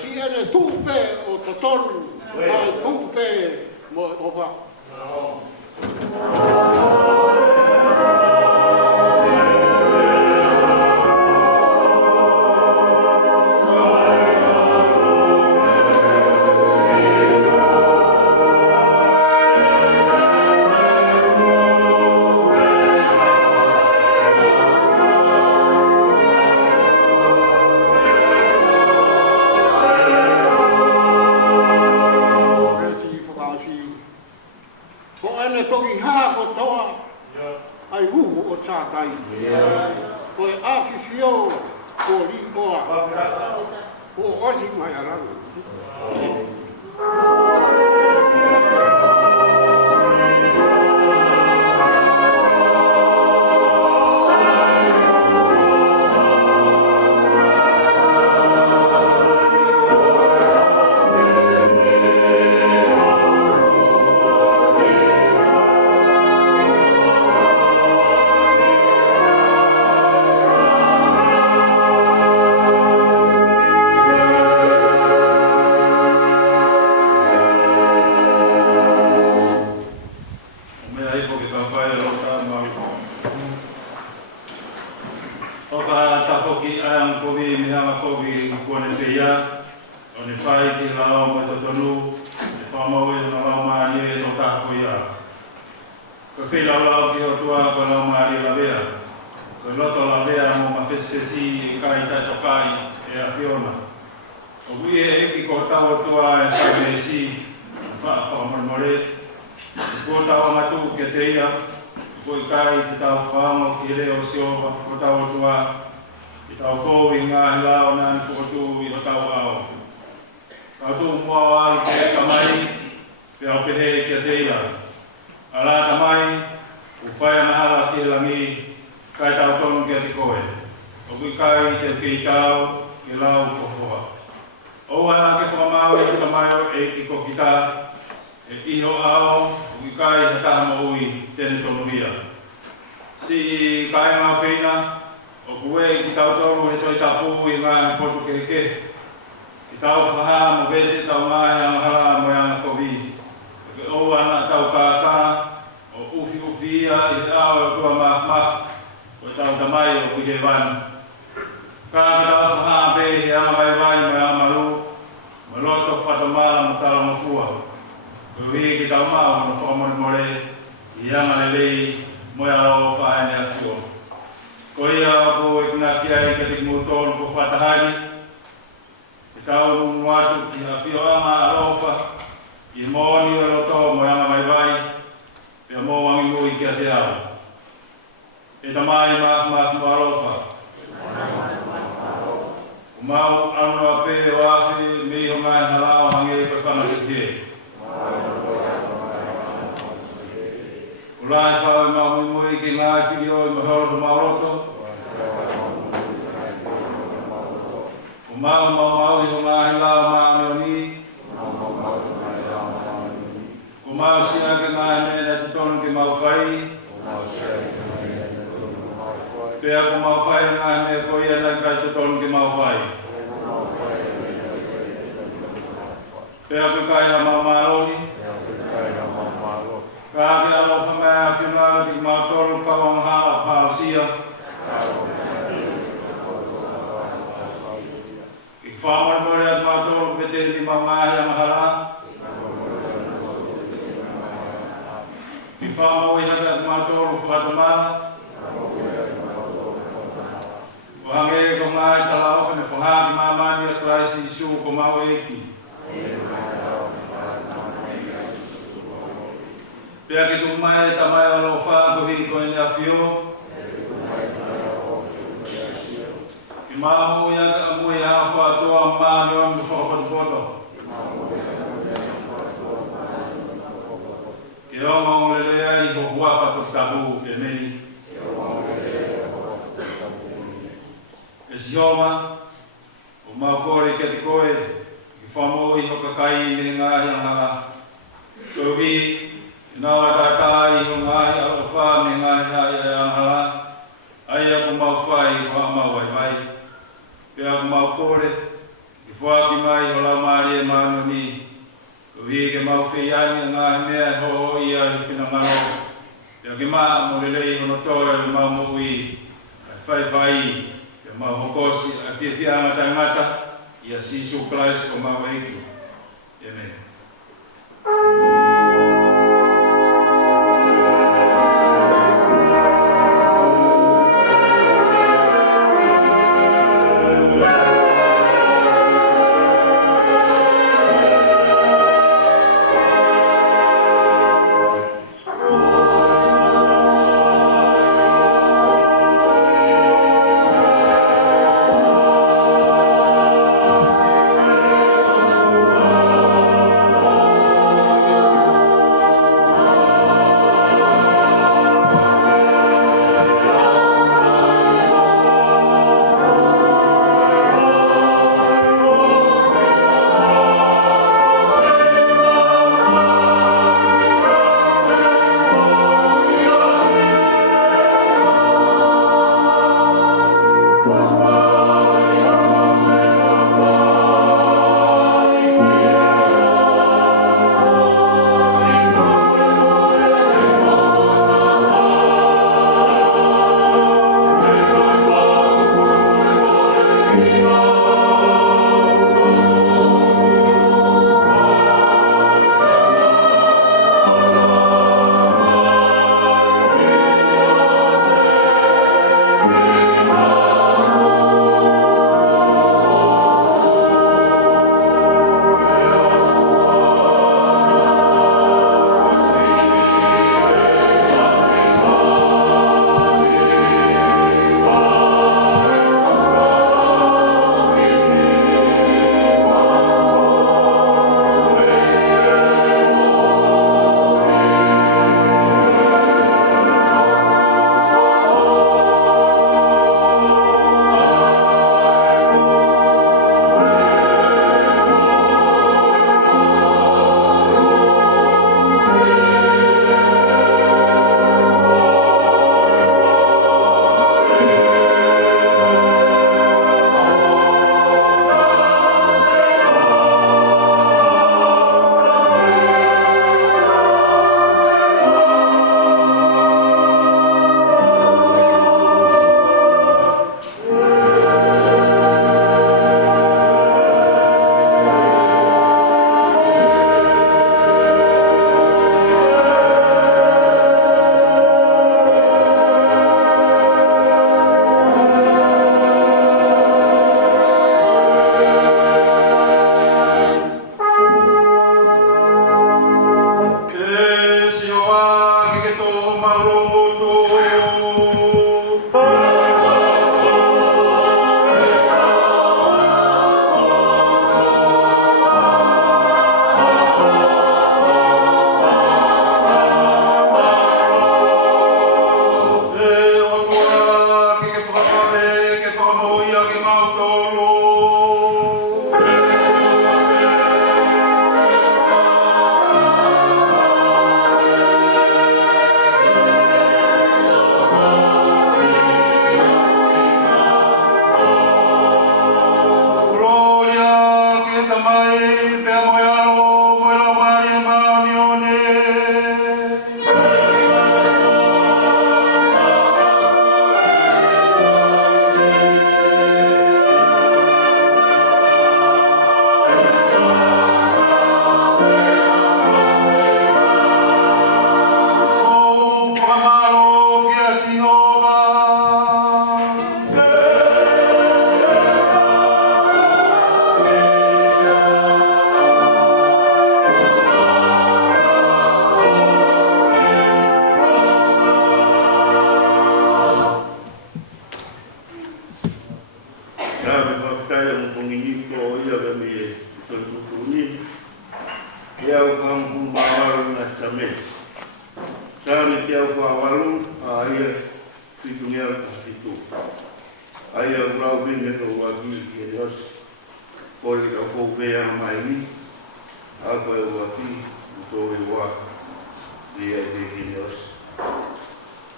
Si ene tupe o totonu, ai tupe mo opa. whiani ngā mea ho ia I whina maro. Ia ke maa mo lelei hono toa I mau mo I whai ia mau hokosi a whiawhia anga tangata ia Sisu Christ o mau eiki. Amen.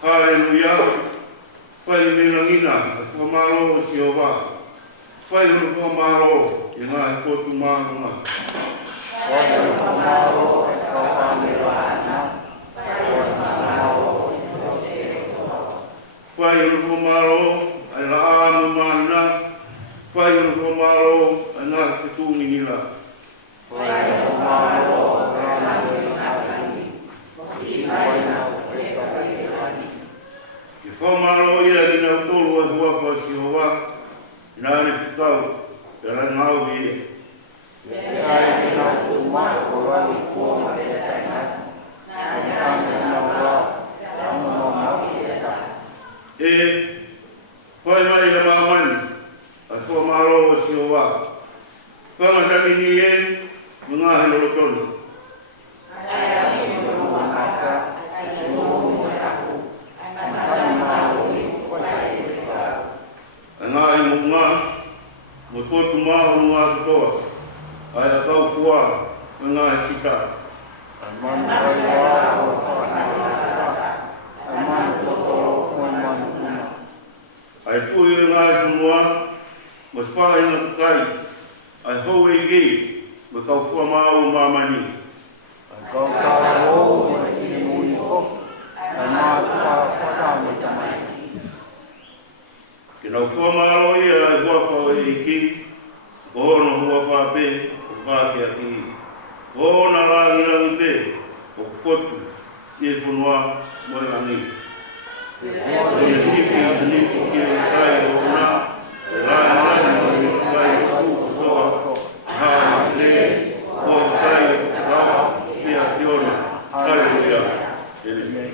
Hallelujah. Pai menangina, pamalo Jehovah. Pai pamalo, ina kotu mano. Pai pamalo. Whai unu pomaro, ai la amu mahina. Whai unu pomaro, ai ngā te tūni nila. Whai unu pomaro, ai ngā te tūni nila. Ki whamaro ia ki nau tolu e huapa si hoa, nā ne putau, e rai ngau ia. E ai ki nau tū mai o rau i kuonga e tai ngātu, nā ne ane nau rau, anu no mau i e tai. E, whai mai e maamani, a whamaro o si hoa. Whamatani ni e, ngā he rotona. Ai a ki nau maka, ai so mo e aku. Ngā i munga, mo tōtu maha o ngā katoa, ai a tau kua, ngā e sika. Ai manu ai a o whakaata, ai manu totoro o manu una. Ai tui e ngā e whanua, mo spara ina kukai, ai hou e gei, mo kau kua maha o mamani. Ai kau tau o e whini mui ho, ai mātua whakau me tamai. Ke nau whamaro ia ai huapa e iki, ko hono huapa pe, o pāke a ki. Ko hona rangi rangi pe, o kotu, i e whanua mo e rangi. E hiki i nifu ki e kai o nā, e rai rangi o kai o kūkoa, hā se, o kai o rā, pia tiona, kai o ia, e ne.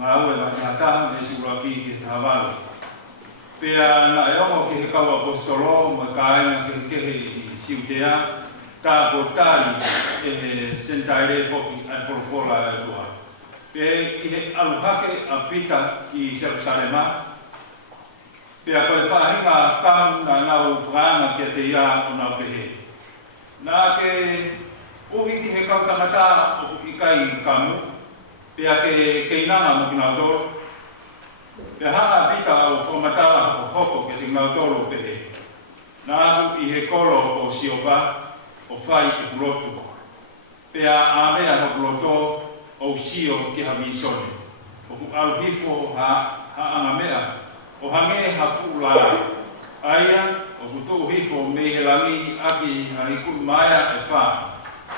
ngā ue ngā taha me sikura ki ke Havalu. Pea na e ongo ki he kaua apostolo ma kāinga ke kehe i siutea ka potari e sentaire foki ai forfola e tua. Pea i he aluhake a pita i Jerusalema. Pea koe whahinga kamu na nau whanga kia te ia o nau pehe. Nā ke uhi ki he kautamata o i kai kamu. Pea ke keinanga mo ki nau toro. Pea haa pita au whamatala o hoko ke te ngau toro pehe. Nā aku i he kolo o siopa o whai i kurotu. Pea āmea ho kuroto o sio ki ha misone. O ku aluhifo ha anga mea. O hange ha fula aia o ku tō hifo me he langi aki ha iku maia e wha.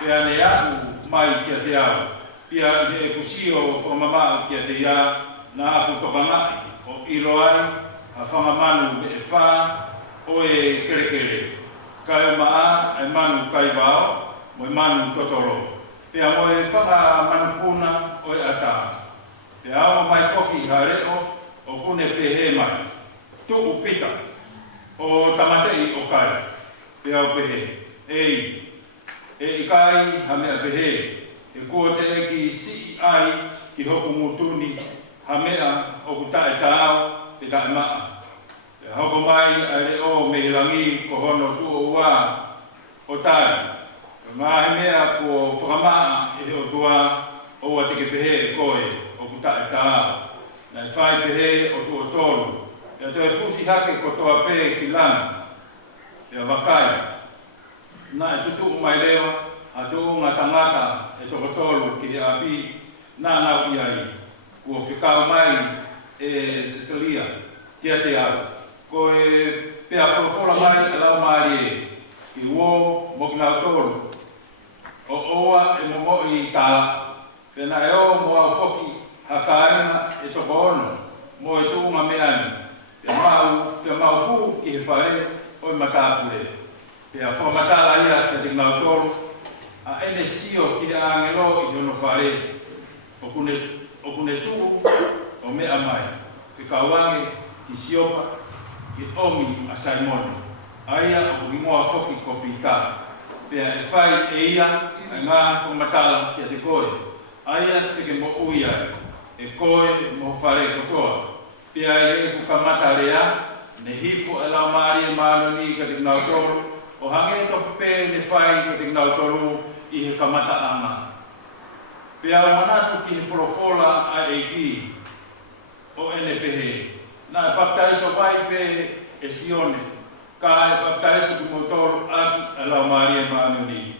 Pea ne aku mai kia te au. Pea i he kusio whamama kia te ia na aku tokangai. O iroai, a whangamanu me e wha, o e kerekere. Kai maa e manu kai wao, mo e manu totoro. Pea mo e whangamanu puna o e ata. Pea ao mai foki hareo, o kune pehe mai. Tuku pita, o tamatei o kai. Pea o pehe. E kai ha mea pehe. E kua te eki si ai ki hoku mutuni. Ha mea o ku tae tāo e tae maa. E hoko mai a reo me hilangi ko hono tu o ua o tae. E mahe mea ko whakamaa e o tua o ua teke pehe koe o ku tae tāo. Na e whai pehe o tu o tolu. E to e fusi hake ko toa pe ki lana. E a wakai. Na e tutu mai lewa a tu ngā tangata e toko tolu ki he api nā nau iai. Kua whikau mai e Cecilia, kia te au. Ko e pea whorofora mai e lau maari e. I uo mokinau tolu. O oa e momo i tāla. Pena e o mo au whoki hakaina e toko ono. Mo e tuunga meani. Pea mau ku ki he whare o i matāpure. Pea whamatala ia te tingnau tolu. A ene sio ki he angelo i hono whare. O kune tuku o mea mai. Whikauange ki siopa ki omi a Saimoni. Aia o ingoa whoki ko pita. Pea e whai e ia a ngā whamatala ki a te koe. Aia te ke mo uia e koe mo whare kotoa. Pea e kukamata rea ne hifo e lau maari e maanoni ka te gnau tolu. O hange tofu pe ne whai ka te gnau tolu i he kamata anga. Pea o manatu ki he whorofola a eiki o ene pehe. Nā e baptaiso vai pe e sione. Ka e baptaiso ki motoro aki e lau maari e maanoni.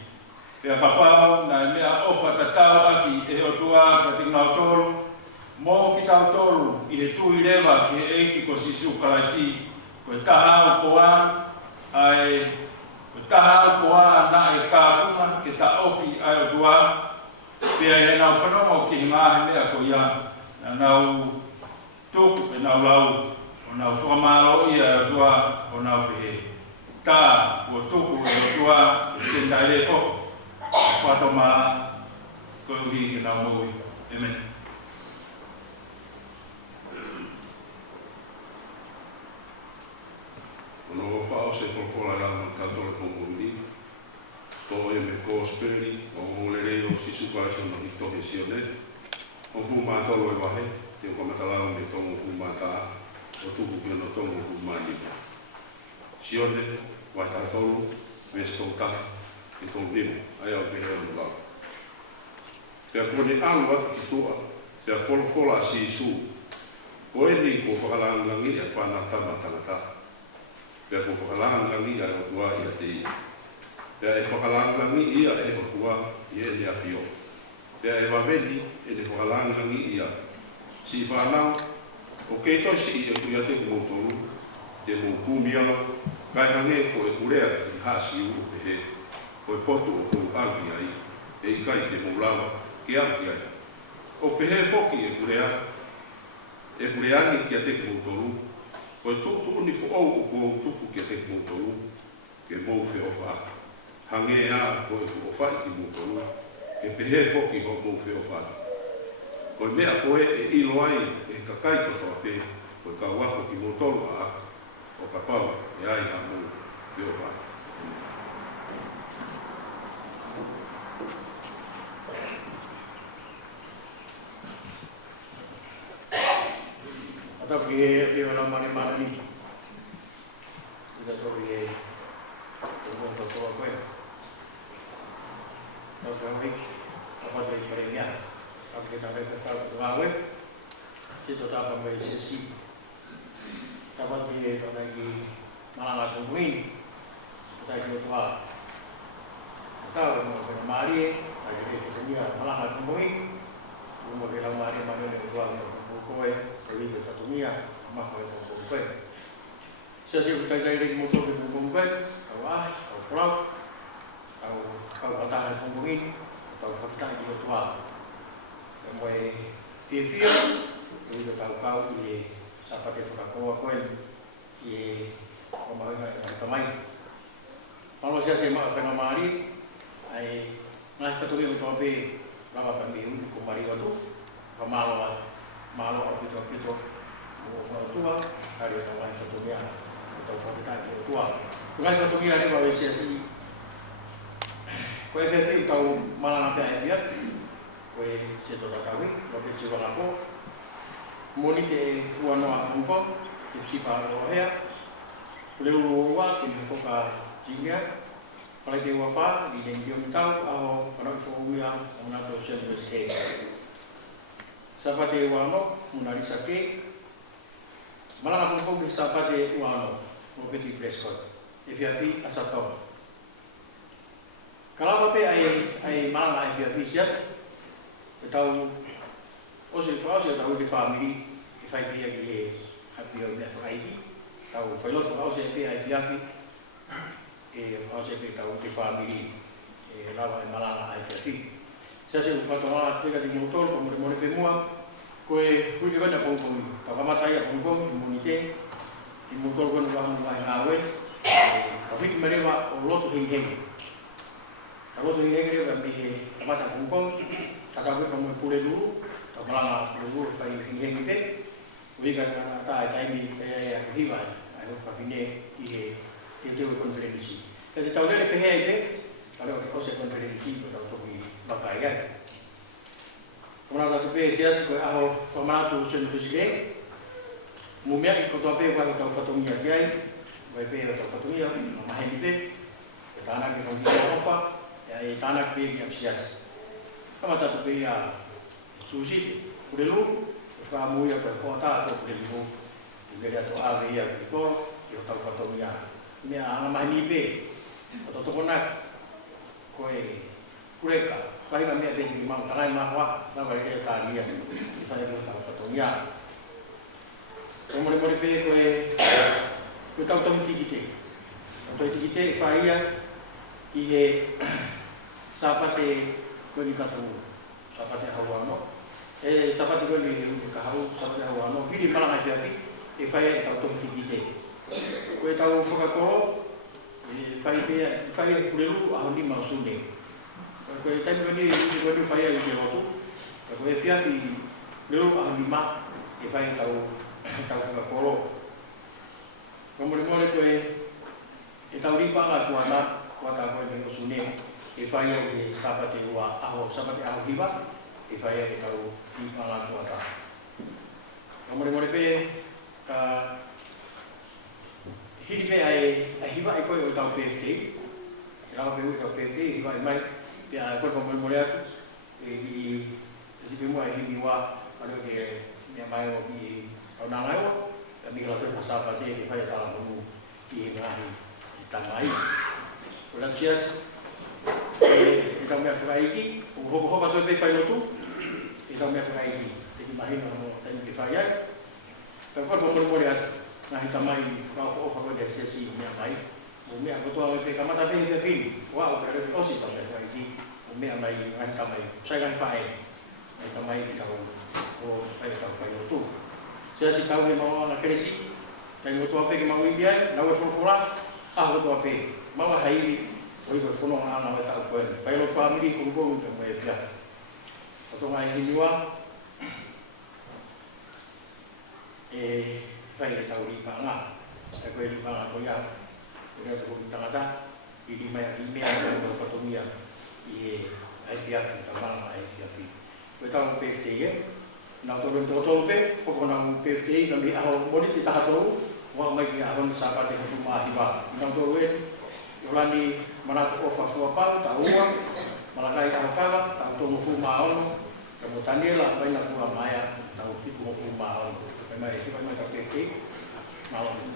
Pea papau nā e mea ofa tatau aki e otua ka te gnau tolu. Mo ki tau tolu i he tui rewa ki he eiki ko sisu kalaisi. Ko e tahau koa ai taha koa na e kāpuna ke ta ofi ai o tua. Pea e nau whanomo ki he ngāhe mea ko ia. Nau tuku e nau lau. O nau whakamalo ia o tua o nau pehe. Tā o tuku e o tua e sentai le fo. Whato maa ko uhi ke nau moui. Amen. No whao se whakora rama katore pongoni. Ko e me kōsperi, o ngolere o sisu kaisa no hito he sione. O whumātalo e wahe, te o kamatalao me tongo whumātaa, o tuku ki ono tongo whumānipa. Sione, waitatolu, me stota, e tongo nimo, ai au pehe anu lau. Pea kone anu watu ki tua, pea wholofola si isu. Ko e ni ko whakalangangi e whanatama tangata. Pea ko whakalangangi ai o tua i a te ia. Pea e whakalangangi ia e o tua i e ne awhio. Pea e waweli e ne whakalangangi ia. Si whanau, o kei toi si i e kui ate ku moutoru, te mou kumianga, kai hange ko e kurea ki hasi uru pehe, ko e potu o kou alki ai, e i kai te mou lawa ki alki ai. O pehe foki e kureani ki ate ku moutoru, ko e tutu ni fo o ko tutu ki te moutoru ke mou fe ofa hange a ko e ofa ki moutoru ke pehe foki ko mou fe ofa ko O mea koe e ilo ai e kakai kotoa pe, o ka wako ki motolo a o ka pau e ai ha mo pio pa. Atau ki e ona mane mane ni. Ida tori e o kotoa koe. Tau ka wik, apa te pare mea. Tau ke tau ke tau ke wawe. Si to tapa mai sesi. Tapa ki e ona ki malanga kumuin. Tau ki o toa. Tau mo ke na mari e. Tau ke te tenia malanga kumuin. Mo ke lau mari mani o toa mo koe. Tau ke tatumia. Mako e tau koe. Sesi utai kai rei mo toke mo koe. Tau tau kolau. Tau katahan kumuin. Tau katahan ki o toa. Mo e fia itu kau i sapa te whakakoa koe i o maunga i tamai. Malo sia se maa whenga maari ai ngai whatuki o toa pe rawa pa mihu ko mari watu ka malo au pito o whautua kari o tau ngai whatuki a o tau whakitaki o tua. Ngai whatuki a rewa e sia si koe whewe i tau malanga pia e pia koe se to takawi, o ke si wakapo. Moni te ua noa kumpo, te sipa roa hea. Leu roa, te me foka jingia. Palai te ua wha, i te ngiong tau, aho panau whauia, o nato senres he. Sapa te ua no, muna risa ke. Malanga kumpo ki sapa te ua no, o Betty Prescott. E whiawhi asatoa. Kalawa pe ai malanga e whiawhi sias. E tau ose whaose tau te whamiri e whai pia ki e hapi au mea whaihi. Tau whailoto whaose e pia e piaki e whaose pe tau te whamiri e rawa e malanga ai piaki. Sia se whatoa teka te motor, pa more pe mua, koe hui ke wena pongpongi. Tau kamatai a pongpongi, i moni te, i motor koe nuka honu ai ngāwe, ka whiki marewa o loto hei. Ka loto hei rewa me kamata pongpongi, Kakak ko mo pure dulu, tak malanga dulu pai hingeng te. Wi ka ta taimi e hiwa, ai ho kapine i te konferensi. Te tau le pe he te, ale ko se konferensi ko tau to i bakai ga. Ora la pe sia ko aho pamatu sen bisge. Mu mea ko to pe ko tau fatomia gai, vai pe to fatomia, ma he te. Ka na ke ko ti opa, e tana pe ki apsias. Kama tatu pe a susi kurelu ka muia pe kota to kurelu ngere to ave ia ko yo tau pato mia me a mani pe to kona koe kureka pai ka me pe ni ma tarai ma wa na vai ke ta ria i fa ko tau pato mia ko mo pe ko tau tau tikite to tikite fa ia i he sapate ko ni katau sapate hawano sapate ko ni kahau sapate hawano hidi malanga jati e fai tau to tikite ko tau whakakoro fai pe fai kurelu a ni masune ko tai ko ni fai ai ke rotu ko e fia ni lelu a ni ma e fai tau whakakoro ko mo ko e tau ripa nga kuata ko ni masune e fai e sapate ua aho sapate aho hiwa e fai e tau i pala tuata. Kamore pe ka hiri pe ai hiwa e koe o tau PFT e rawa pe ui tau PFT hiwa e mai pe a koe kamore atu i pe mua e himi ua pano ke mea mai o i au nangai ua ka mi rato e sapate e fai e tala munu i ngahi i tangai. Kula kias e tau mea whakaiki, o hopa toi pe whai lotu, e tau mea whakaiki, e ki mahina mo taimi ki whai ai. Ka kwa mori atu, ngahi tamai, ka o whakoi de sesi mea mai, o mea kotoa pe kamata pe he whini, wa o pe repi osi tau mea whakaiki, o mea mai ngahi tamai, sai ngahi whae, ngahi tamai ki tau o whai tau whai lotu. Sia si tau he maua na keresi, taimi kotoa pe ki mau i biai, nau e whulfura, kotoa pe, maua hairi, oi ko fono ana wa ta ko pai lo family ko ko mo e pia o to mai ni wa fai le tau ripa ngā, e koe ripa ngā koe ia, e rea tuko ki tangata, i ri mea i mea koe patomia i he aipi atu, ta mana aipi api. Koe tau PFTI e, nā tōru tōtoro pe, koko nā PFTI, ka mi aho moni te taha tōru, wā mai ki ahon sa pate hotu māhi wā. Nā tōru e, Yolani manako ofa fuapau, ta ua, malakai ahokala, ta tōmu fu māono, ka mo Daniela, vaina kura maia, ta o piku mo fu māono. Kai mai, ki mai ka PFTI, māono.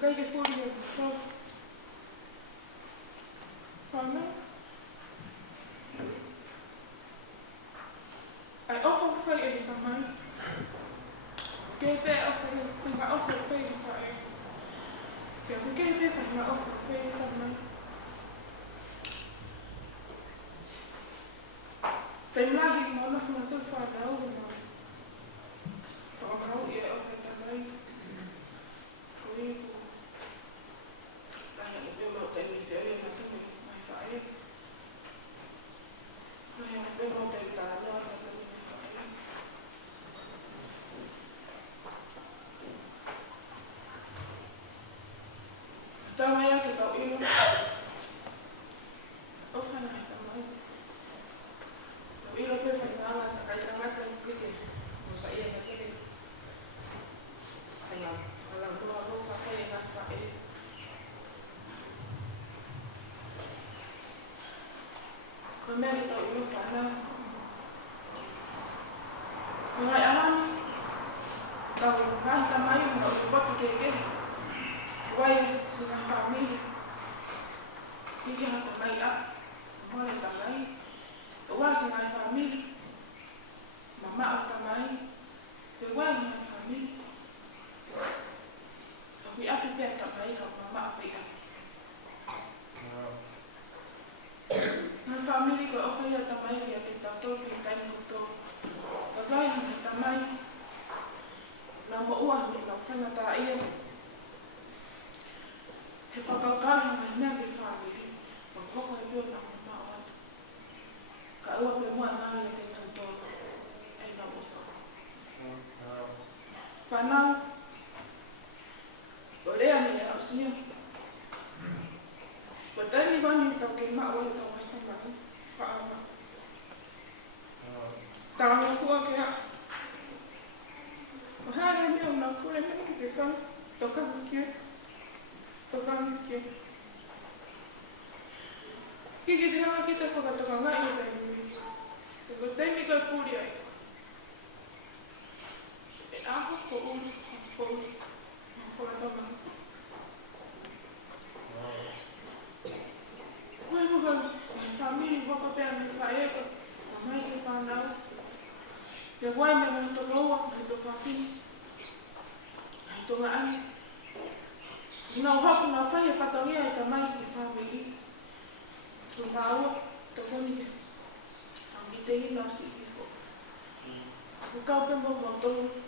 kai ke puri e so. Pana. Ai ofo fai e di samai. Ke pe ofo nga ofo fai di fai. Ke pe fai nga ofo fai di samai. Te lahi mo na funa tu fa da o na. Fa ka o e ofo tamai. Ko e ko. Ai na pe mo te mi te e na tu mai fai. Ai na pe mo te ta na na tu mai fai. Tamai ke ka ilo. Ofo na tamai. Ilo pe fai na na kai na ka ke ke. Mo sa ia na ke. Ai na ala lo fa fai na fai. Kami ada ulu pana. Mengenai alam, kau kan tamai nak buat keke. Wai sudah family. Ini yang tamai ah, mana tamai. Wai sudah family. Mama tamai. Wai sudah family. Tapi apa pihak tamai kau mama apa ya? Na family ko offer ya tamai ya kita to kita to. Tagai ya tamai. Na mo uah ni na fana ta ia. He fakakal na ke family. Pagkoko yo na mama. Ka uah pe mo na ya kita to. Ai na mo fa. Panau. Boleh ani ya usia. Betul ni bang kita ke mak awak tahu macam mana, faham? Tahu aku apa? Hari ni orang aku ni kita kan tokan sikit. Kiki dia kita kau tokan ngai kita ini. Betul ni kau puri ay. Aku tahu. Wai bukan kami bukan pihak saya ke, kami ke pandau. Dia wai memang terlalu itu kaki, itu ngan. Ina hak na fai fatoria kami ke family. Tumbau, tukoni. Kami tegi nasi itu. Bukan pembo motor.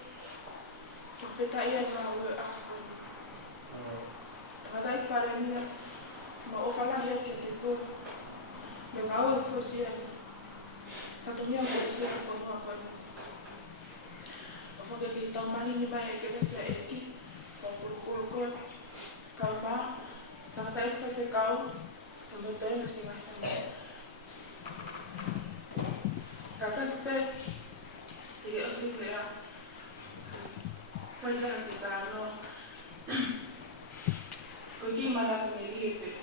Kita iya na aku. Kadai parenya. Ma ofala ya que tipo de ngau fosia tatunya fosia ko no apa ofo que tomani ni ba que se aquí por calma tata isso se cau quando tem assim mais também tata te e assim né foi lá que tá no Kogi malah sendiri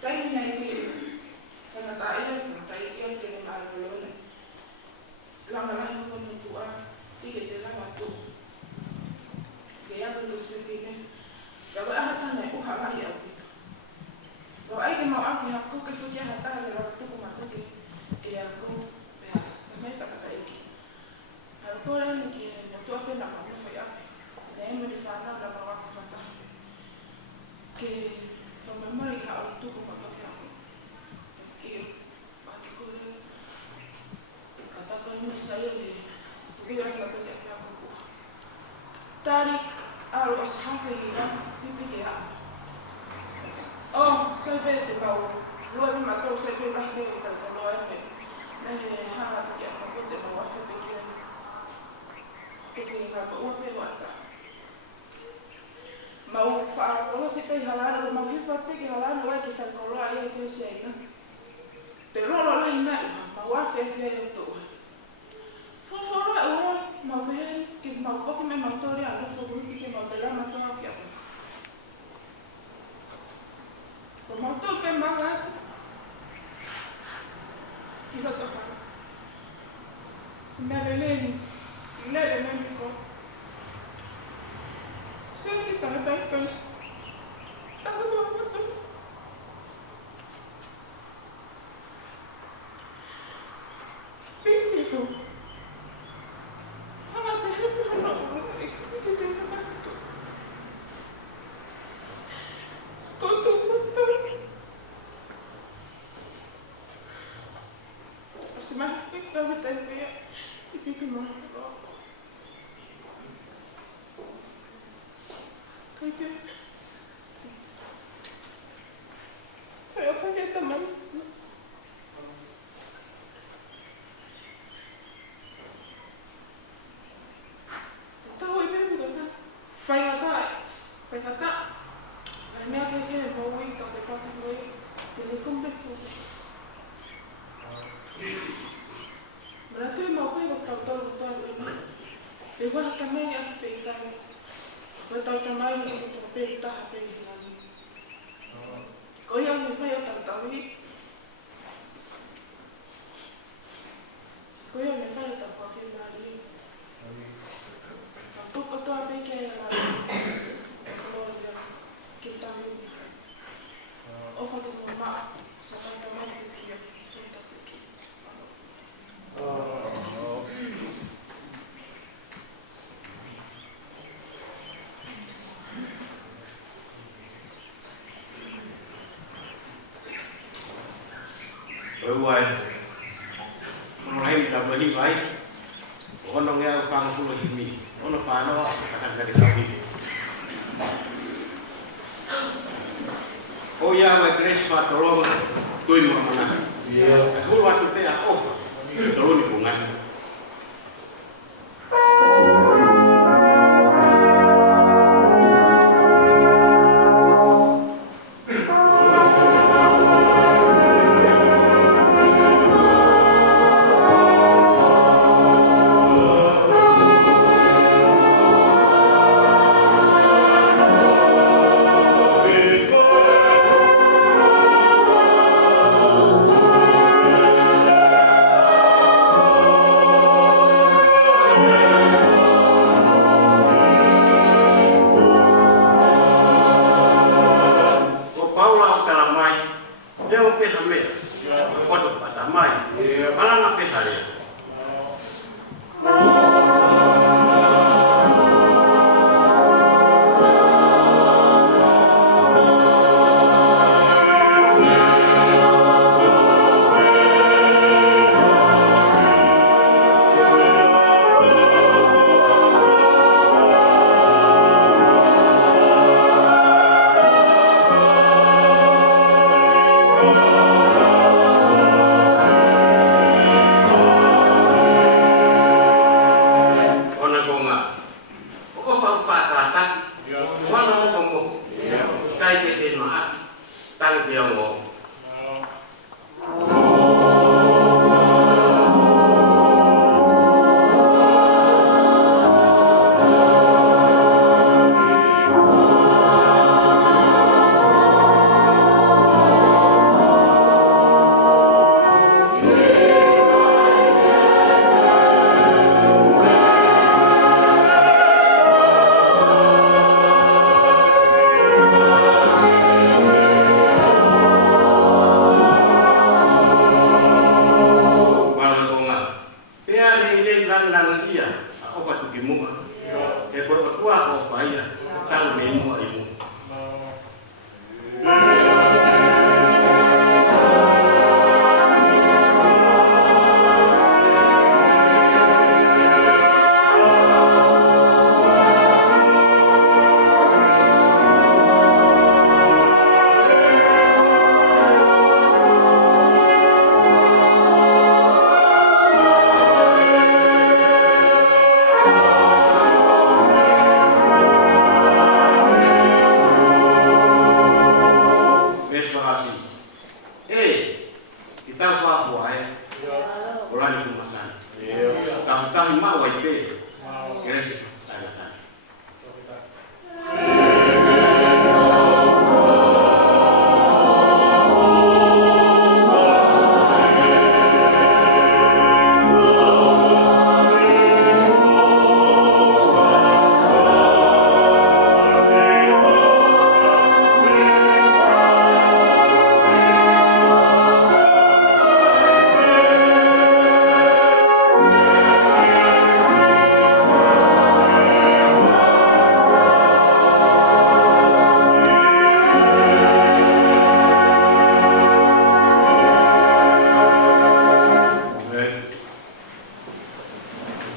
Tapi nanti karena tak ada dia sering malu lama-lama pun mentua tidak dalam waktu dia belum sebegini kalau ada naik uhalah ya kalau ada mau aku kesucian hata ada waktu aku ke aku ya mereka kata ini aku orang ni waktu apa nak kamu saya saya menifana dalam waktu fata ke sama mereka waktu aku saya ni, kita nak belajar apa? Tarik arus hafi yang dipikir. Oh, saya belajar bau. Luar ni macam saya belajar ni kalau luar ni, hang apa dia nak belajar bau saya pikir. Pikir apa? Uang berapa? Mau faham kalau saya halal, mau hifat pikir halal, luar kita kalau ayah itu saya ni. Terus orang lain mau apa dia itu? Fora eu mau ver que mau foco me matou ali a fogo que mau ter lá matou aqui a o matou que maga que lo toca me releni ko Ruai, mulai dah beli baik. Orang yang pang puluh ini, orang pano akan dari kami. Oh ya, mereka tolong tuin mana? Aku waktu itu aku tolong di bunga.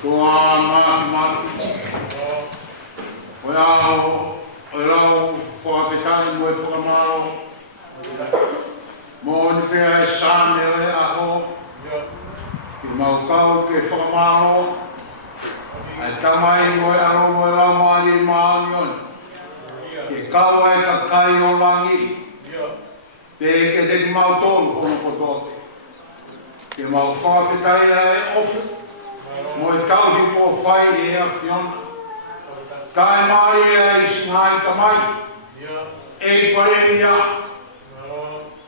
Tua mafi. Oi lau whakawhitai mo e whakamaro. Mo ni pēa e sāne o e aho. I mau kau ke whakamaro. Ai tamai mo e aro mo e lau maari i maani on. Ke kau ai ka kai o langi. Pē ke te mau tōru kono kotoke. Ke mau whakawhitai e ofu. Mo e tau hi po whai e a whiona. Kai maari e singai tamai. E pare mia.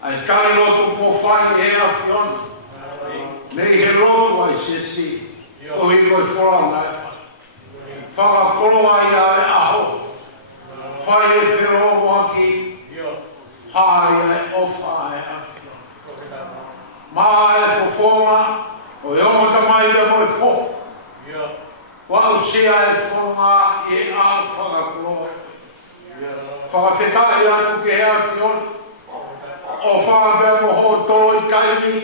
Ai kare lotu po whai e a whiona. Nei he lotu ai si. O hi koi whora nai whai. Whaka kolo ai a e aho. Whai e whiro waki. Hai e ofa e a whiona. Maa e whawhonga. O yonga tamai da mo e who. Wau sia e whonga e a whakakoloa. Whakawhetai atu ke hea whiona. O whakabea mo ho tolo i kaimi.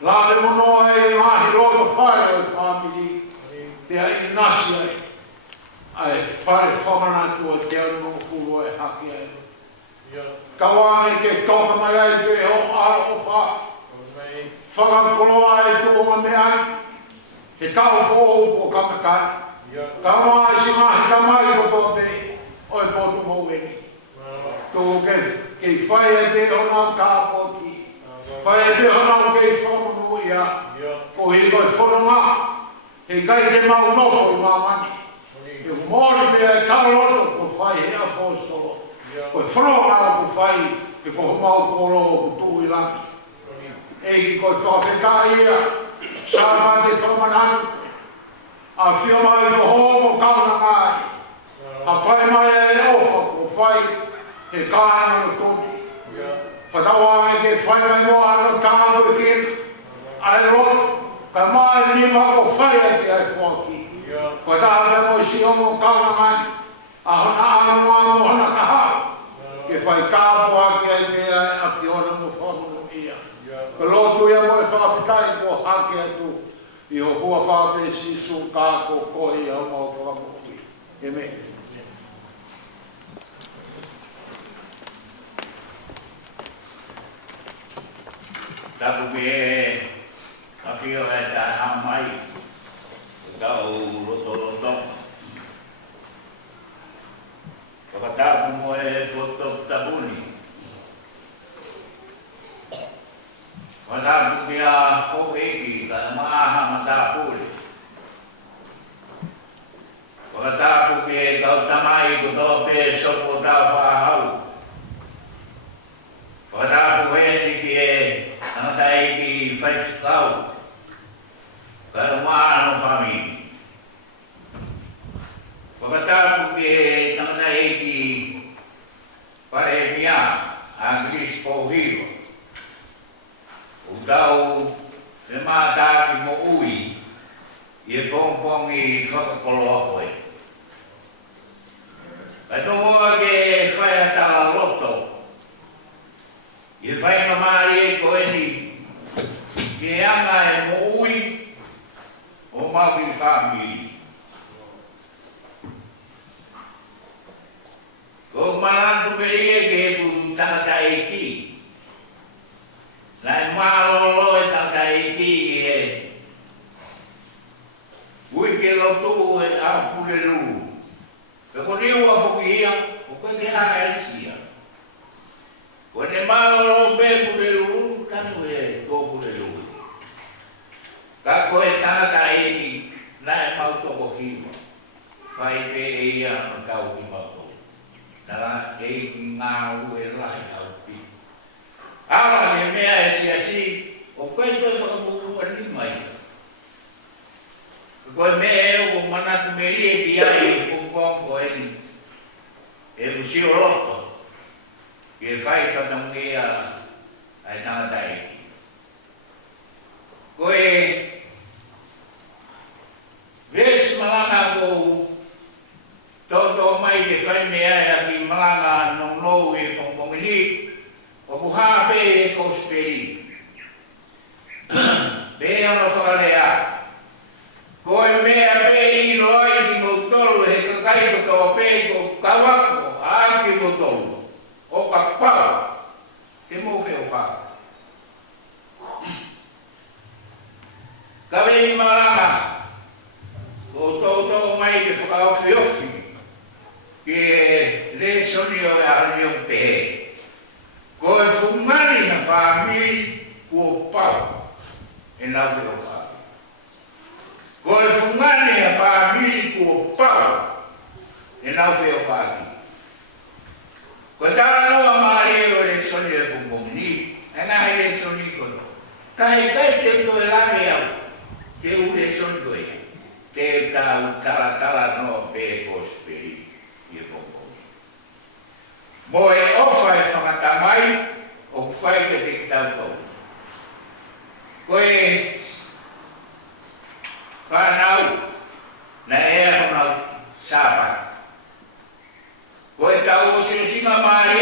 La le monoa e mahi roto whae o whamiri. Pea i nasi ai. Ai whare whamanatu o te au mo kuro e haki ai. Kawane ke toka mai ai pe ho ara o wha. Whakakoloa e tuonga me ai. He tau fōu o kamakai. Kawa e si mahi tamai ko tō te o e pōtu mou eni. Tō ke whai e te honau ka poki. Whai e te honau ke whamanu ia. Ko hi koi whanonga. He kai te mau nofo i mamani. He mōri me e taloto ko whai he apostolo. Ko whanonga ko whai e ko mau koro ko tū i langi. E ki koi whawhekai ia. Sāma te whamanatu. A whio mai ko homo kauna ngai. A pai mai e ofa ko whai he kāna no tōni. Whatawa e ke whai mai moa no kāna e kena. Ai roto. Ka mai nima ko whai e te ai whaki. Whatawa me mo si homo kauna ngai. A hona anu mua mohana ka hao. Ke whai kāpua ke ai mea a whiona mo whamu ia. Ka lotu ia mo e whakawhitai ko hake atu i ho hua whakape sisu kako kohi au mau whakamoki. Amen. Tapu ke a whio e tā hamai. Kau roto. Whakatapu mo e roto tabuni. Whatapu ki a ho eki ka maaha matapuri. Whakatapu ki e kau tamai ko tō pē sopo tau whahau. Whakatapu heni ki e tangata eki whaitikau. Ka rumāno whami. Whakatapu ki e tangata eki pare mia Anglis Pohiro. Udau se mātāki mo ui i e pongpongi whakakoloa koe. Kai tō mua ke whai atala loto. I e whai na maari e koe ni ke anga e mo ui o mauki whamiri. Ko marantu peri e ke tu tangata e ki. Lai mālolo e tangata e ki e ui ke lotu e a pulelu. Ka ko riu a whukia, o koe te hana e sia. Ko ne mālolo pe pulelu, kanu e tō pulelu. Ka koe tangata e ki, lai mau toko hima. Whai pe e ia ma kau ki mauto. Nara e ki ngā ue rai au pi. Ala me mea e si, o koe toi whakamuku ani mai. Koe mea e o manatu me rie ki ai e kongkongo eni. E musio roto. Ki e whai whatangia ai tangata eki. Koe vesi malanga kou toto mai ke whai mea e aki malanga nong e kongkongini. O buha pe e kosperi. Pe ono whakalea. Kawei marama. O tō mai ke whakaofi ke le soni o e ahani o pehe. Ko e fumani ha whamiri kua pau e nawe o whaka. Ko e fumani ha whamiri kua pau e nawe o whaki. Ko tāra noa maare o le soni e pumbomni, e ngahe le soni kono. Kai te uto e lame au, te ule soni koe. Te tala no pe kosperi i pumbomni. Mo e ofa e whakatamai, o whai ke te kitautou. Ko e whanau na e honau sāpati. Ko e tau o singa maari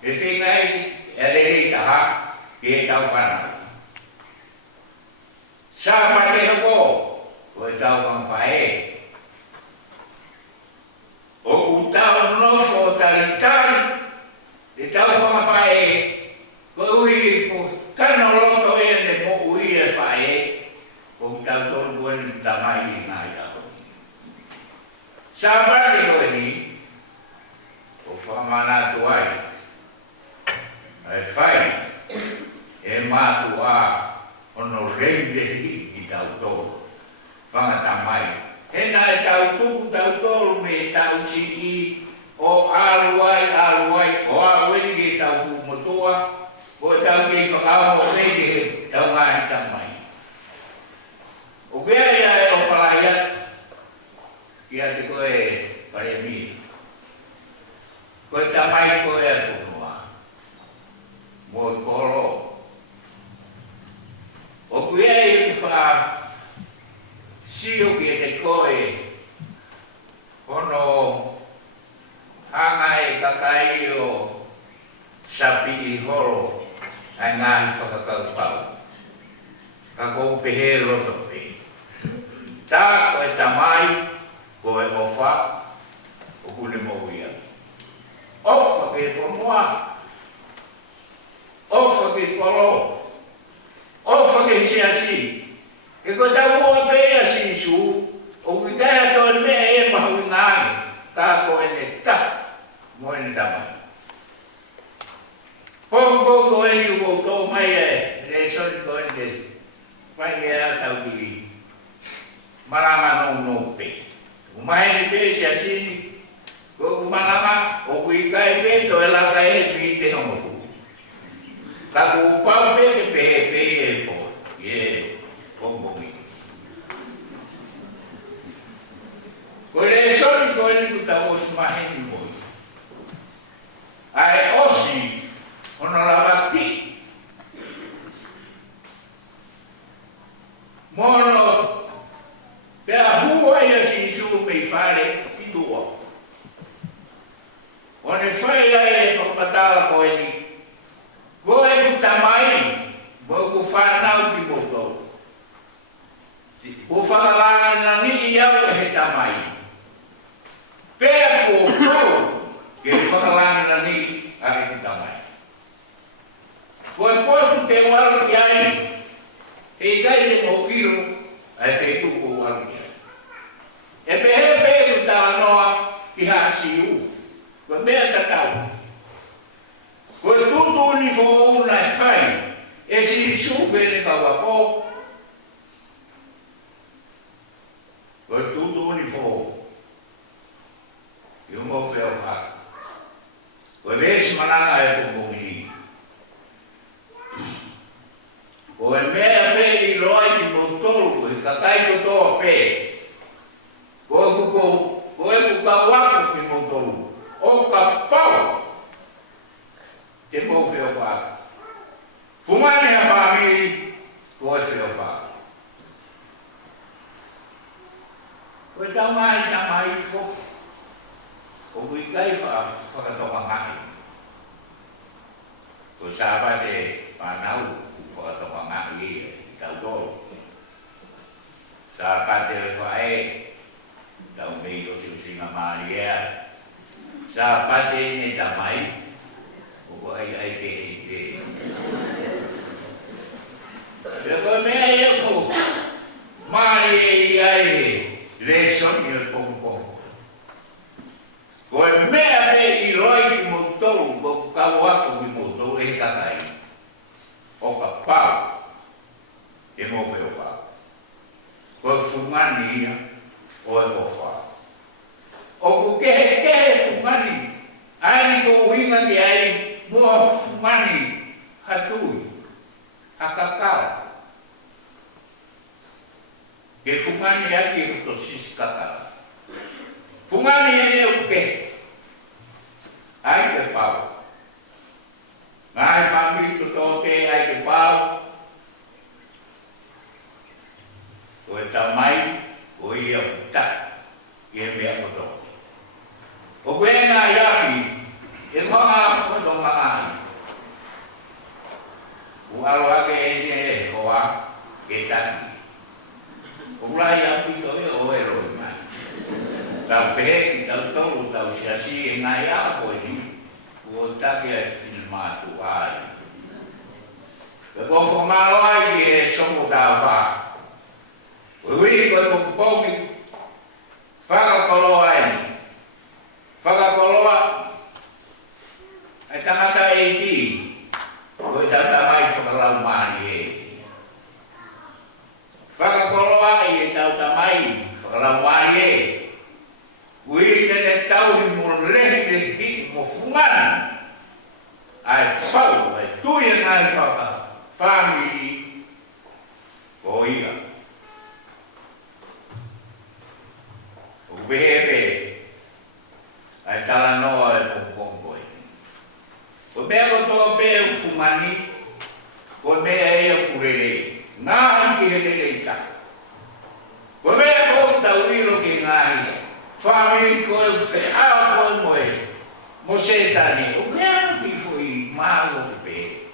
e whingai e rere taha ki e tau whanau. Sāpati hako, ko e tau whanwhae. O utau nofo o taritari, e tau whanwhae, ko ui ko tano loto e ne mo ui e whae, ko utau tolu kuen tamai i ngā iau. Sāpati ko e ni, o whakamana tuai, ai whai, e mātua ono reirehi i tau tōru, whangatamai. Hena e tau tuku tau tōru me tau si i o aluai, o aweni ki tau humotua, o tau ki whakao me ki tau ngahi tamai. O kea ia e o whalaiat, ki a te koe paremiri. Ko tamai ko e whunua, mo i koro. O kuea i wha sio ki te koe, hono hanga e kakai o sapi i horo, ai ngahi whakakaupau. Ka kou pehe roto pe. Tā ko e tamai, ko e ofa, o kune mo uia. Ofa ke whanua, ofa ke koro, ofa ke siasi. E ko tau mua pēia sisu, o kikaya toa mea e mahu ngāi, kā ko e ne ta, mo e ne tamai. Pōko ko e ni uko tō mai e, re soni ko e ne, whai mea tau ki marama no pe. Umai ni pe siasi ni, ko malama o kui kai pe to ela kai mi te no fu ka ku pa pe pe po ye o mo mi ko le so ko ni ku ta os ma hen mo ai osi ono la batti mono pe a hua ia si su me fare ti duo. O ne whai ai e whakapatala ko e ni. Ko e ku tamai, mo ku whanau ki moto. Ku whakalanga na ni iau e he tamai. Pea ku o tau, ke whakalanga na ni a he tamai. Ko e koe ku te waru ki ai, e kai te mo kiro, ai whetu ko waru ki ai. E pehe pehe ku tala noa ki hasi u. Ko mea tatau. Ko e tutu ni fo una e whai, e si supe ne kawako. Ko e tutu ni fo, i umo wheo whaka. Ko e vesi mananga e kumbongini. Ko e mea pe i loa i motoru, ko e kakai ko toa pe. Ko e kukawako ki motoru. O ka pau te mo wheo whaka. Fumane a whamiri, ko e wheo whaka. Ko e tau ngai tamai fo, o kui kai whakatoka ngai. Ko sāpa te whanau, whakatoka ngai i tau tōru. Sāpa te whae, tau mei o singa maari ea. Sa pate ni tamai, o ai pe. Yo ko me ai ko Mari e ai le soni il pompom. Koe mea me I roi ki motou, ko kawako ki motou e kakai. O ka pau, e mo me o pau. Koe fungani ia, o e mo whao. O ku kehe fungani, ai ko uinga ki ai, mua fungani hatui, hakakao. Ke fungani aki to sisi kakao. Fungani ene o ke, ai ke pau. Ngai famili to toke ai ke pau. O e tamai, o ia uta, ia mea koto. O kuenga iapi, e konga whatonga ai. O aloake ene e hoa, ke taki. O ulai api to e o e roi mai. Tau pehe ki tau tolu tau siasi e ngai ako e ni. O taki e filmatu ai. E kofo malo ai ki e songo tau wha. O hui koe kukupongi. Whakakoloa e ni. Whakakoloa. Ai tangata e ki. Koe tata mai whakalau mani e. Whakakoloa e tau tamai. Whakalau mani e. Ui nene tau hi mo lehi ki mo fungana. Ai pau, ai tuia ngai whaka. Family. Ko ia. O behepe. Ai tala noa e pongpongko e. Ko mea ko toa pe u fungani. Ko mea e o kurere. Ngahi ki helele i taka. Ko mea ko tau ilo ki ngahi. Family ko e whe ao ko e moe. Mo setani. O mea ki fui mago pe.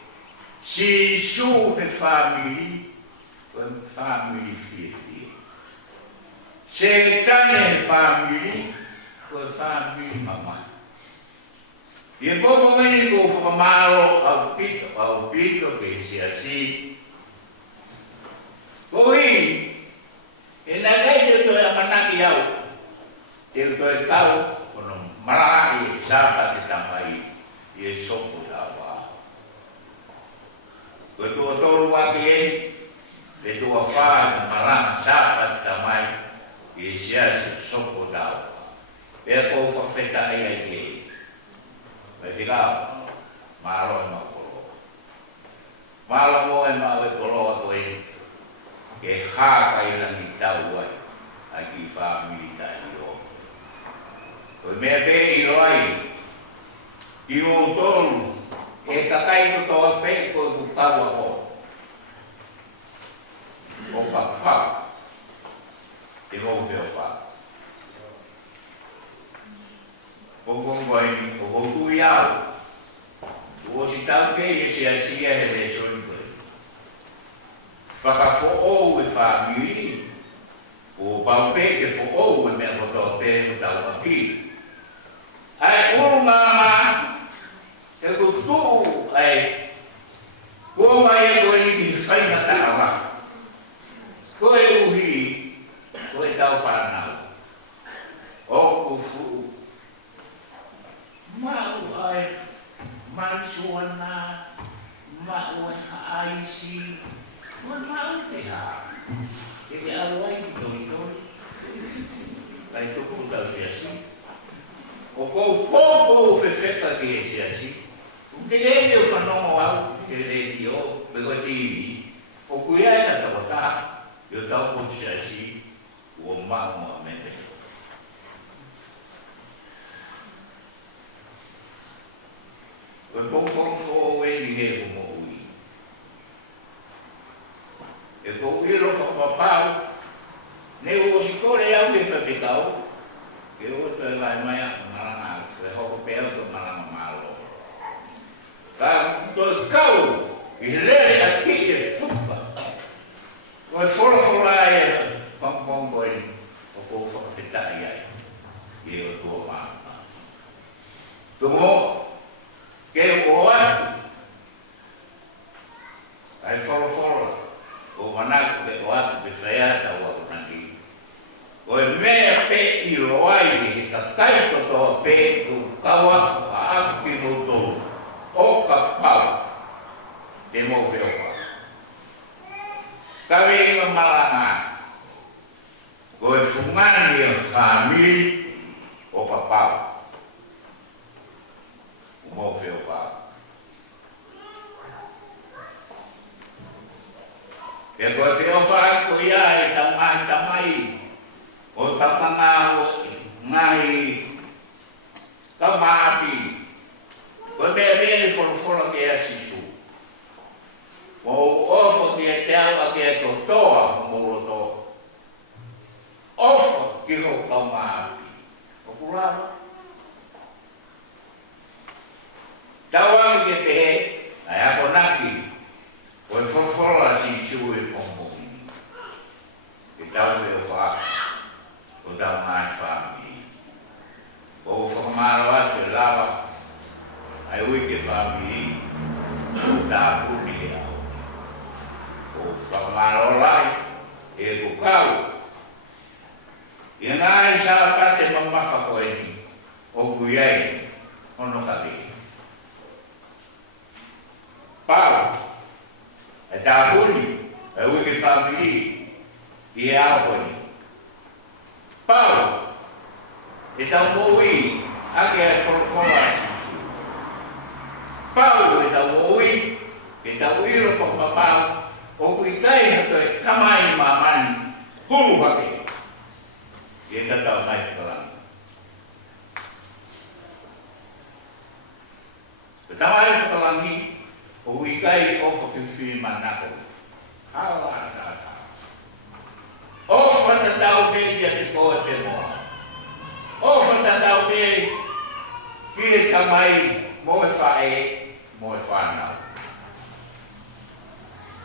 Si su he family. Ko e family fifi. Setani he family. Ko e family mama. Ie popo ngini ko whakamalo au pito ke siasi. Ko hi. E nagai te toi a manaki au. Te toi kau. Kono maraki e sapa te tamai. Ie sopo tawa. Ko tua toru waki e. Te tua whaa maraki sapa te tamai. Ie siasi sopo tawa. Pea kou whakpeta ai ai ke. Mai whikao. Malo e makolo. Malo mo e mau e koloa koe. Ke haka i rangi tau ai. Ai ki whamiri ta i o. Koe mea pe i roai. I o tolu. E kakai ko toa pe koe ku kaua ko. O papa. Te mo whio wha. O kongoi ni o hotu i au. O si tau ke i se asia he le soni koe. Whakafo ou e whamiri. O baupe ke fo ou e mea koto pe o tau api. Ai uru ngama. E kutu ai. Kua mai e koe ni ki whaina tarawa. Koe uhi. Koe tau whanau. O kufu. Mau ai, mansuana, mau haisi, mau te ha. E ke aluai ki toi. Kai tuku tau siasi. O kou popo whewheka ki e siasi. Te lele o whanongo au, te lele o, peko tiwi. O kuia e tata wata, yo tau po siasi, o mau a mene. Koe pongpong fo e ni he o mo ui. E ko uilo whakapapau, ne o si kore au ke whapikau, ke o to e lai mai a maranga, ke hoko peo to maranga malo. Ka to e kau, i lere a ki e fupa. Koe whora e pongpong koe o ko whakapitai ai, ke o tua maa. Tumo, ke o atu. Ai whora. O manako ke o atu pe whea tau Koe fungani o whamiri o papau. Mo feo pau. E koe feo whai ko ia e tamai o tamanga o ngai tamaapi. Koe mea vele wholofola ke a sisu. Mo ofo ke te au a ke a totoa mo roto. Ofo ki ho tamaapi. O kurama. Tawang ke te ai ako naki. Koe wholofola sisu e pompo. Ke tau feo wha. Ko tau mai whamiri. Ko whakamaro atu e lawa. Ai ui ke whamiri. Ko tā puni e au. Ko whakamaro lai. E ko kau. Ia ngai sa pate mamafa koe ni. O kuiai. Ono kake. Pau. E tā puni. E ui ke whamiri. I e au koni. Pau. E tau moui. Ake e wholofola. Pau e tau moui. E tau ilo whakapapau. O kui kai hato e kamai mamani. Hulu hake. E tatau mai whakalangi. E tamai whakalangi. O kui kai o whakawhiwhi manako. Hawa tata. Ofa na tau be ia te koe te moa. Ofa na tau be ki e kamai mo e whae, mo e whanau.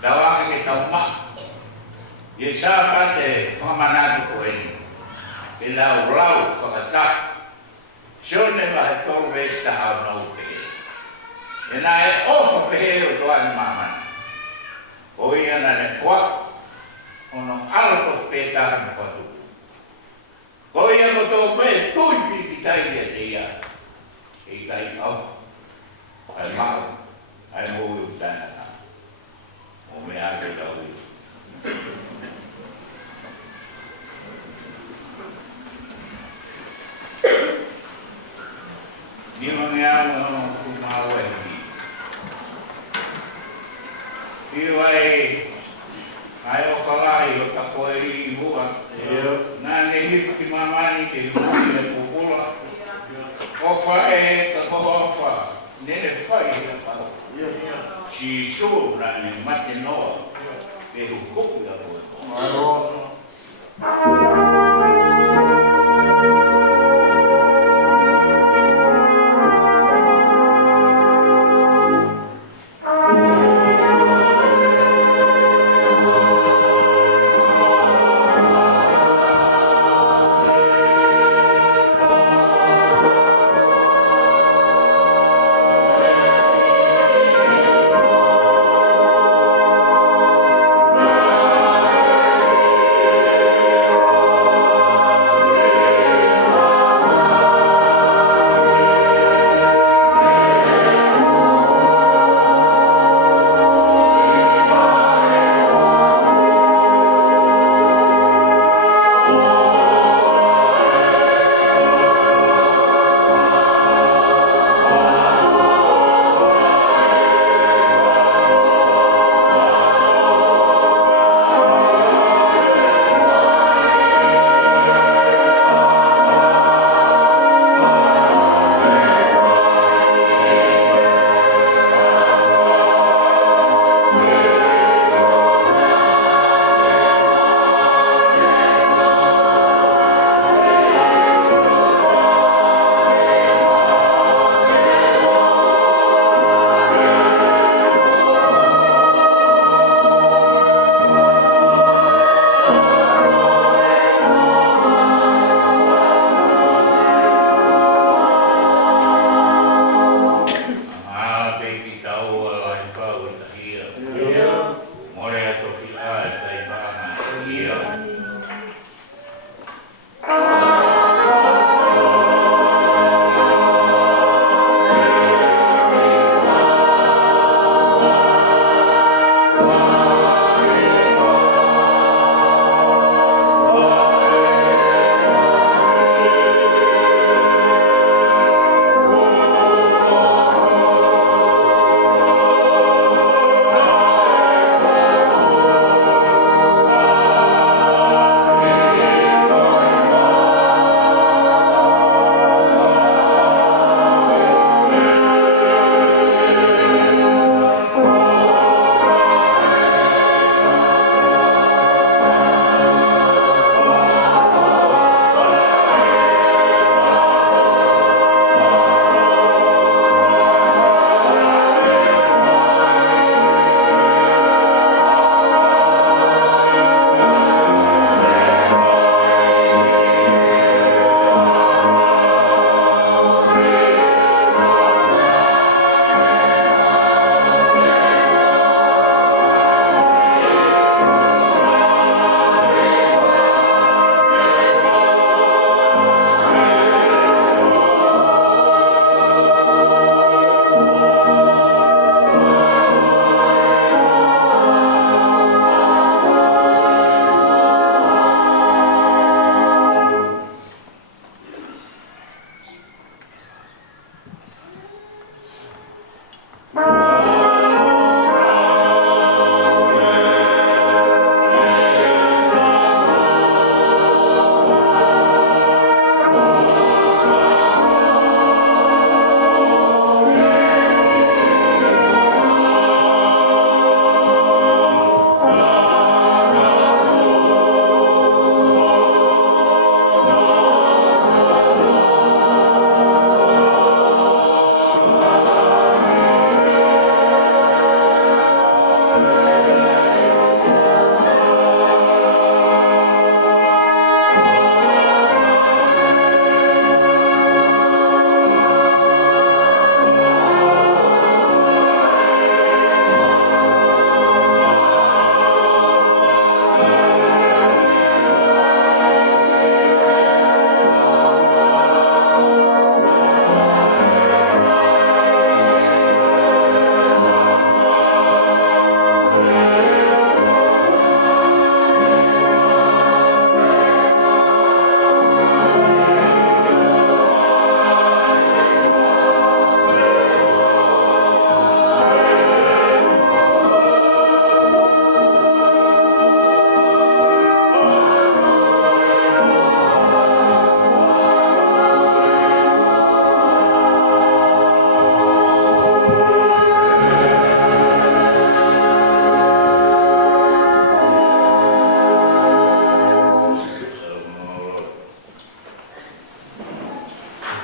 Tawaka ke tau ma. Ie sāpa te whamanatu koe ni. E lau whakatah. Sione wahe tolu vesta hau nau pehe. E nā e ofa pehe o toani mamani. O ia na ne whaku. Ono alko peta me fatu. Ko ia ko tō koe tui pipi tai ia te ia. E kai au. Ai mau. Ai mou i utana na. O me ake tau i. Nima me au ono kumau e ki. Iwai ai o whalai o tapoeri i hua. Nā ne hifki mamani ke hui e pupula. O whae ka koha o wha. Nene whai e pao. Si su nā ne mate noa. Ke hukupu ya koe. Oh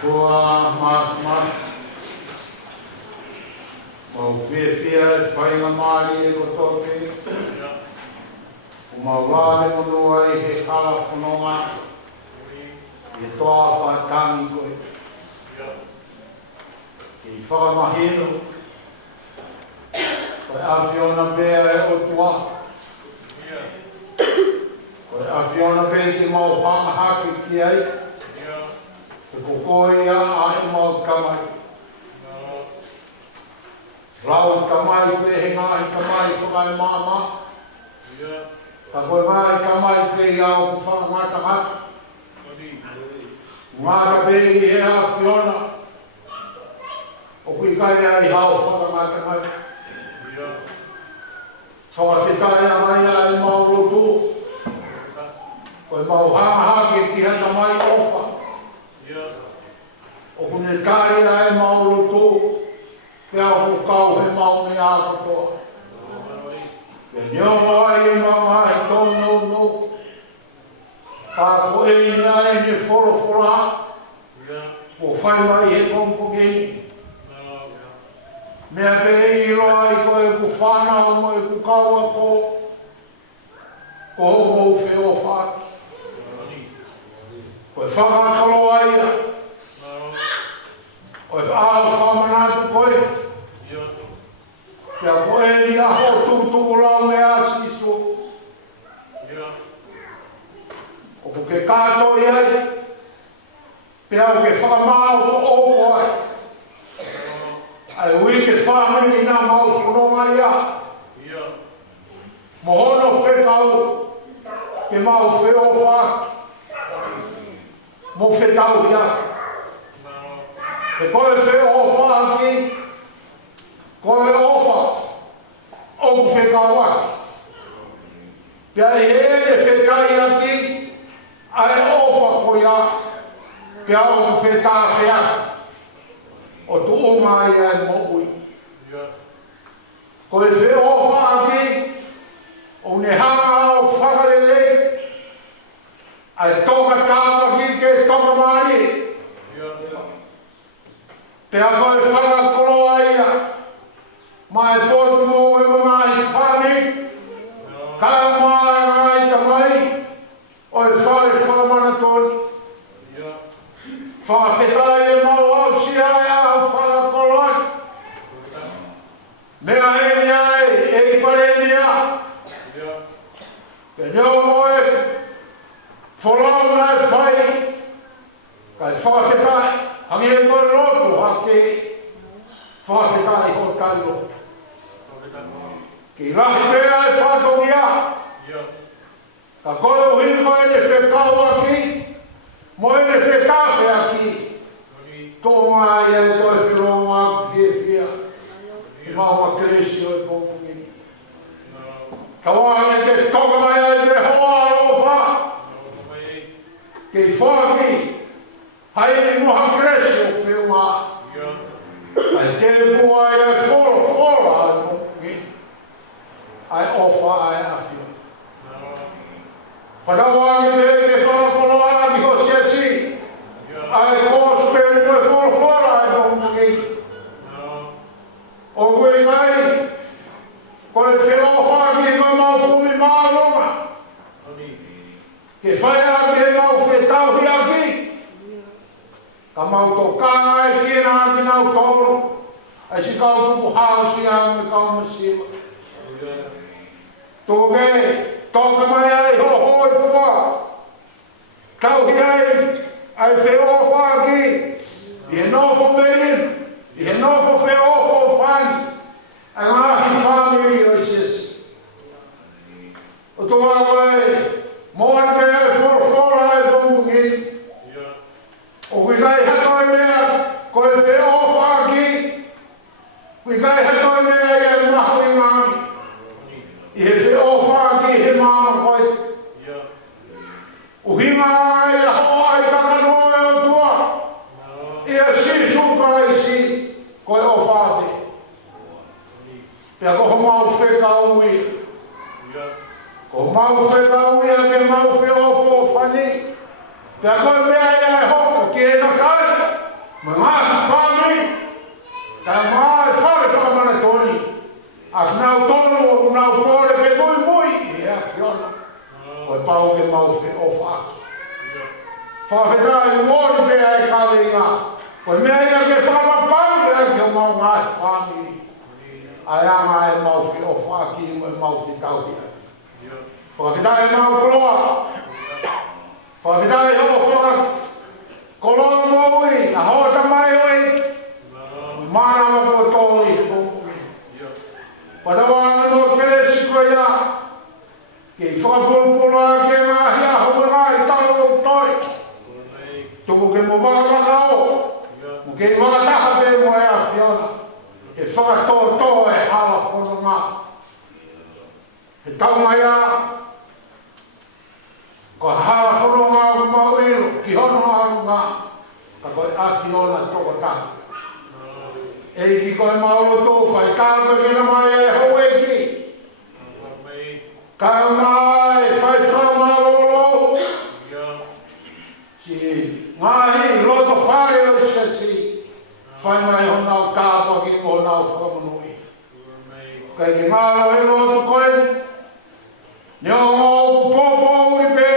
Kua mas. Mau fia whainga maari e rotope. O mau lāne monua i he kala whanonga. I toa whakangi koe. I whakamahino. Koe awhiona bea e otua. Koe awhiona bea ki mau pangahaki ki ai. Te kokoia a e mau kamai. Rau kamai pe he ngāhi kamai whakai māma. Ka koe mai kamai pe i au ku whakangata hatu. Ngāka pe i he a whiona. O kui kai ai hao whakangata hatu. Whakawhikai a mai a i mau lotu. Koe mau hangahaki ki hata mai ofa. O kune kai a i mau lotu. Pea ho kau he mau ni a katoa. Pea nionga ai e maunga he tono no. Ka ko e ni a e ne whoro ha. Ko whai mai he kompo geni. Mea pe e i roa i ko e ku whanau mo e ku kaua ko. Ko ho mou wheo whaki. Ko e whakakalo ai a. O e ao whamanatu koe. Pea koe ni aho tukutuku lau me a siso. O ko ke kato i ai. Pea o ke whakamao ko opo ai. Ai ui ke whamini na mau whanonga ia. Mohono whekau. Ke mau wheo whaki. Mo whekau ia. E koe whe ofa aki, koe ofa, o whe kawaki. Pea i ere whe kai aki, ai ofa koe a, pea o whe tāwhe aki. O tu unga i ai mo'ui. Koe whe ofa aki, o ne hanga o whakarele, ai toka tāwaki ke toka maari. Pea koe whakakoro aia, mai tōtu mō e mga i whani, kai mai ngai tamai, o e whare whakamana tōni. Whakawhetai e mau au si ai au whakakoro ai. Mea e ni ai, e i pare ni a. Pea nio mō e, whorama e whai, kai whakawhetai. Hangi e koe roto hake whakawhetai ho kairo. Ki rahi pēa e whātongi a. Ka koe uhi koe ne whekau aki, mo e ne whekake aki. Tō ngā ia e koe whironga aku whia. Ki maua keresio e pōpungi. Ka wāne te toka mai ai te hoa arofa. Ki whaki. Hai ni moha kresi o whiunga. Ai te kua ai whora ai moki. Ai ofa ai awhio. Whanawangi te whanakolo ai ki ho siasi. Ai kōsperi koe whora ai moki. O koe mai, koe whiofa ki koe mau kumi māronga. Ke whai aki he mau whetau hi aki. Ka mau tō kānga e kēnā ki nau tōru. Ai si kau tupu hao si au me kau masima. Tō ke, tōka mai ai ho hoi pua. Kau hi ai wheo whaki. I he nofo merin, i he nofo wheo whani. Ai ngāhi whamiri o i sisi. O tō koe, moan pe ai whora ai tōmungi. O kui kai hatoi mea, koe wheo whaki, kui kai hatoi mea i ai mahu i ngāni. I he wheo whaki, he māma koe. O hinga ai a hoa ai kakanoe o tua, i a si suka ai si, koe o whāte. Pea koho mau wheka ui. Ko mau wheka ui a ke mau wheo whani. Pea koe mea i ai hoka, ki e na kai, Mga whāmi, ka mai whare whakamana tōni. A nau tōnu o nau pōre pe mui mui, e a whiona. O e pau ke mau whi o whaaki. Whawhetai mōri pe ai kāre i ngā. O e mea ia ke whakamapau e ai ke o mau ngāi whāmi. Ai anga e mau whi o whaaki o e mau whi tauhia. Whawhetai mau koloa. Whawhetai ho whaka koloa mōi, a hoa ta mai oi. Mana ma ko tōi. Padawanga no kele siko ia. Ke whakapurupura ke ngahi a hoa ngai tau o toi. Tuku ke mo waka kao. Mo ke waka pe mo e a whiona. Ke whakatō e hala whono ngā. He tau mai a. Ko hala whono ngā o mau iro. Ki hono anu ngā. Ka koe a whiona toko tahi. E ki koe maolo tō whai kāka kena mai e hau e ki. Kai mai whai whai maolo. Si ngahi roto whai o sia si. Whai mai ho nau kāpa ki ko nau whamanui. Kai ki ngālo e roto koe. Nio ngō pōpō uri pē.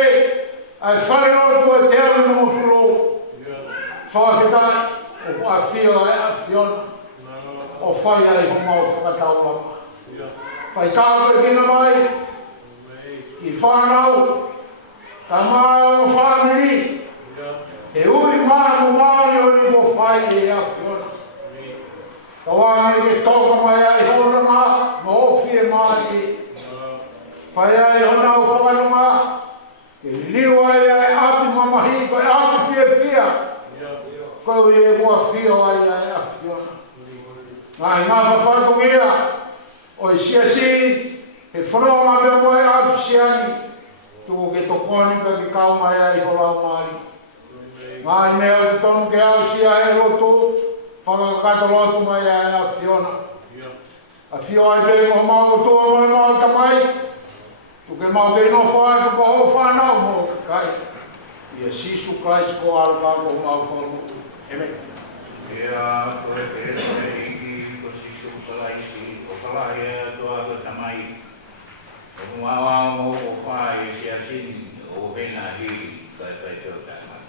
Ai whare roto e te anu mo whiro. Whawhitai o a whio e a whiona. O whai ai ho mau whakataurama. Whai tāpere kina mai, i whanau, ka mai o whaniri, e ui mānu māni o ni ko whai e a whiona. Ka wāngi ke toka mai ai honanga, ma ofie mai, whai ai honau whakanunga, ke liu ai ai ati mamahi, koe ati whia, koe ui e kua whio ai ai a whiona. Ngai ngā whawhakongia, o i siasi, he whanonga mea moe atu siani, tuku ke tokoni pe ki kau mai ai ho lau maari. Ngai mea o tonu ke au sia e lotu, whakakato lotu mai ai a whiona. A whio ai pe o mau tua mai mau tamai, tuke mau ke ino whae tuko ho whanau mo kai. Ia Sisu Christ ko aruka ko mau whamu. Amen. Ia koe pere koe Kalaisi, o kalaya toa ko tamai. O muawa mo o whai sia sin o hena hi kai whai tō tamai.